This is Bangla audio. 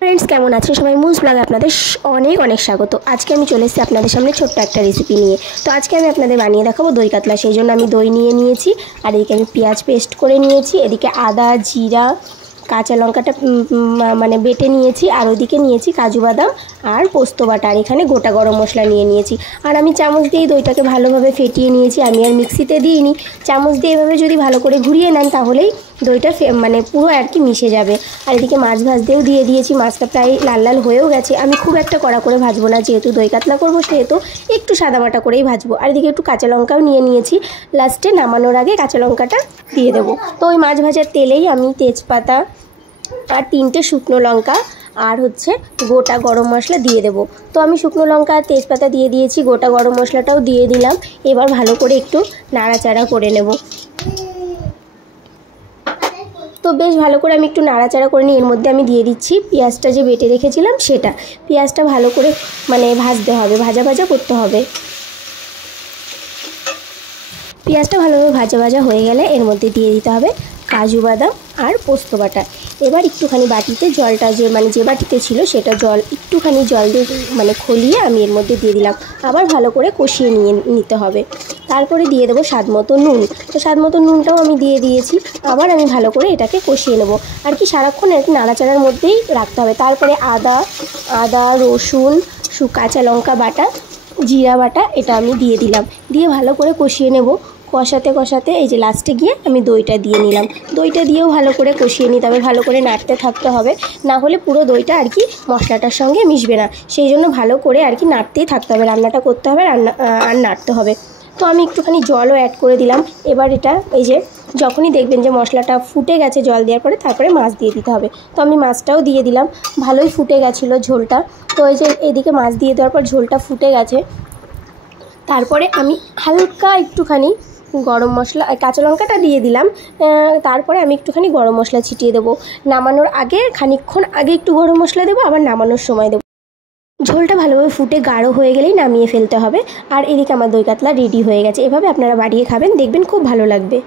फ्रेंड्स केमन आছেন সবাই মুজ ব্লগে আপনাদের অনেক অনেক স্বাগত। আজকে আমি চলে এসেছি আপনাদের সামনে ছোট্ট একটা রেসিপি নিয়ে। তো আজকে আমি আপনাদের বানিয়ে দেখাবো দই কাতলা। সেই জন্য আমি দই নিয়ে নিয়েছি, আর এদিকে আমি পেঁয়াজ পেস্ট করে নিয়েছি, এদিকে আদা জিরা কাঁচা লঙ্কাটা মানে বেটে নিয়েছি, আর ওদিকে নিয়েছি কাজু বাদাম আর পোস্ত বাটা, আর এখানে গোটা গরম মশলা নিয়ে নিয়েছি। আর আমি চামচ দিয়ে দইটাকে ভালোভাবে ফেটিয়ে নিয়েছি, আমি আর মিক্সিতে দিইনি। চামচ দিয়ে এভাবে যদি ভালো করে ঘুরিয়ে নেন তাহলেই দইটা মানে পুরো আর কি মিশে যাবে। আর এদিকে মাছ ভাজতেও দিয়ে দিয়েছি, মাছটা প্রায় লাল লাল হয়েও গেছে। আমি খুব একটা কড়া করে ভাজবো না, যেহেতু দই কাতলা করবো সেহেতু একটু সাদা বাটা করেই ভাজবো। আর এদিকে একটু কাঁচা লঙ্কাও নিয়ে নিয়েছি, লাস্টে নামানোর আগে কাঁচা লঙ্কাটা দিয়ে দেবো। তো ওই মাছ ভাজার তেলেই আমি তেজপাতা আর 3টে শুকনো লঙ্কা আর গোটা গরম মশলা দিয়ে দেব। তো আমি শুকনো লঙ্কা আর তেজপাতা দিয়ে দিয়েছি, গোটা গরম মশলাটাও দিয়ে দিলাম। এবার ভালো করে একটু নাড়াচাড়া করে নেব। তো বেশ ভালো করে আমি একটু নাড়াচাড়া করে নিই। এর মধ্যে আমি দিয়ে দিচ্ছি পেঁয়াজটা যে বেটে রেখেছিলাম সেটা। পেঁয়াজটা ভালো করে মানে ভাজতে হবে, ভাজা ভাজা করতে হবে। পেঁয়াজটা ভালোভাবে ভাজা ভাজা হয়ে গেলে এর মধ্যে দিয়ে দিতে হবে কাজু বাদাম আর পোস্ত বাটা। এবার একটুখানি বাটিতে জলটা যে বাটিতে ছিল সেটা একটুখানি জল দিয়ে খলিয়ে আমি এর মধ্যে দিয়ে দিলাম। আবার ভালো করে কষিয়ে নিতে হবে। তারপরে দিয়ে দেবো স্বাদ মতো নুন। তো স্বাদ মতো নুনটাও আমি দিয়ে দিয়েছি। আবার আমি ভালো করে এটাকে কষিয়ে নেব, আর কি সারাক্ষণ নাড়াচাড়ার মধ্যেই রাখতে হবে। তারপরে আদা রসুন কাঁচা লঙ্কা বাটা জিরা বাটা এটা আমি দিয়ে দিলাম, দিয়ে ভালো করে কষিয়ে নেব। কষাতে কষাতে এই যে লাস্টে গিয়ে আমি দইটা দিয়ে নিলাম। দইটা দিয়েও ভালো করে কষিয়ে নিতে হবে, ভালো করে নাড়তে থাকতে হবে, না হলে পুরো দইটা আর কি মশলাটার সঙ্গে মিশবে না। সেই জন্য ভালো করে আর কি নাড়তেই থাকতে হবে, রান্নাটা করতে হবে, আর নাড়তে হবে। তো আমি একটুখানি জলও অ্যাড করে দিলাম। এবার এটা এই যে যখনই দেখবেন যে মশলাটা ফুটে গেছে জল দেওয়ার পরে, তারপরে মাছ দিয়ে দিতে হবে। তো আমি মাছটাও দিয়ে দিলাম, ভালোই ফুটে গেছিলো ঝোলটা। তো এই যে এদিকে মাছ দিয়ে দেওয়ার পর ঝোলটা ফুটে গেছে। তারপরে আমি হালকা একটুখানি গরম মশলা কাঁচা লঙ্কাটা দিয়ে দিলাম। তারপরে আমি একটুখানি গরম মশলা ছিটিয়ে দেবো। নামানোর আগে খানিকক্ষণ আগে একটু গরম মশলা দেবো, আবার নামানোর সময় দেবো। ঝোলটা ভালোভাবে ফুটে গাঢ় হয়ে গেলেই নামিয়ে ফেলতে হবে। আর এদিকে আমার দই কাতলা রেডি হয়ে গেছে। এভাবে আপনারা বাড়িয়ে খাবেন, দেখবেন খুব ভালো লাগবে।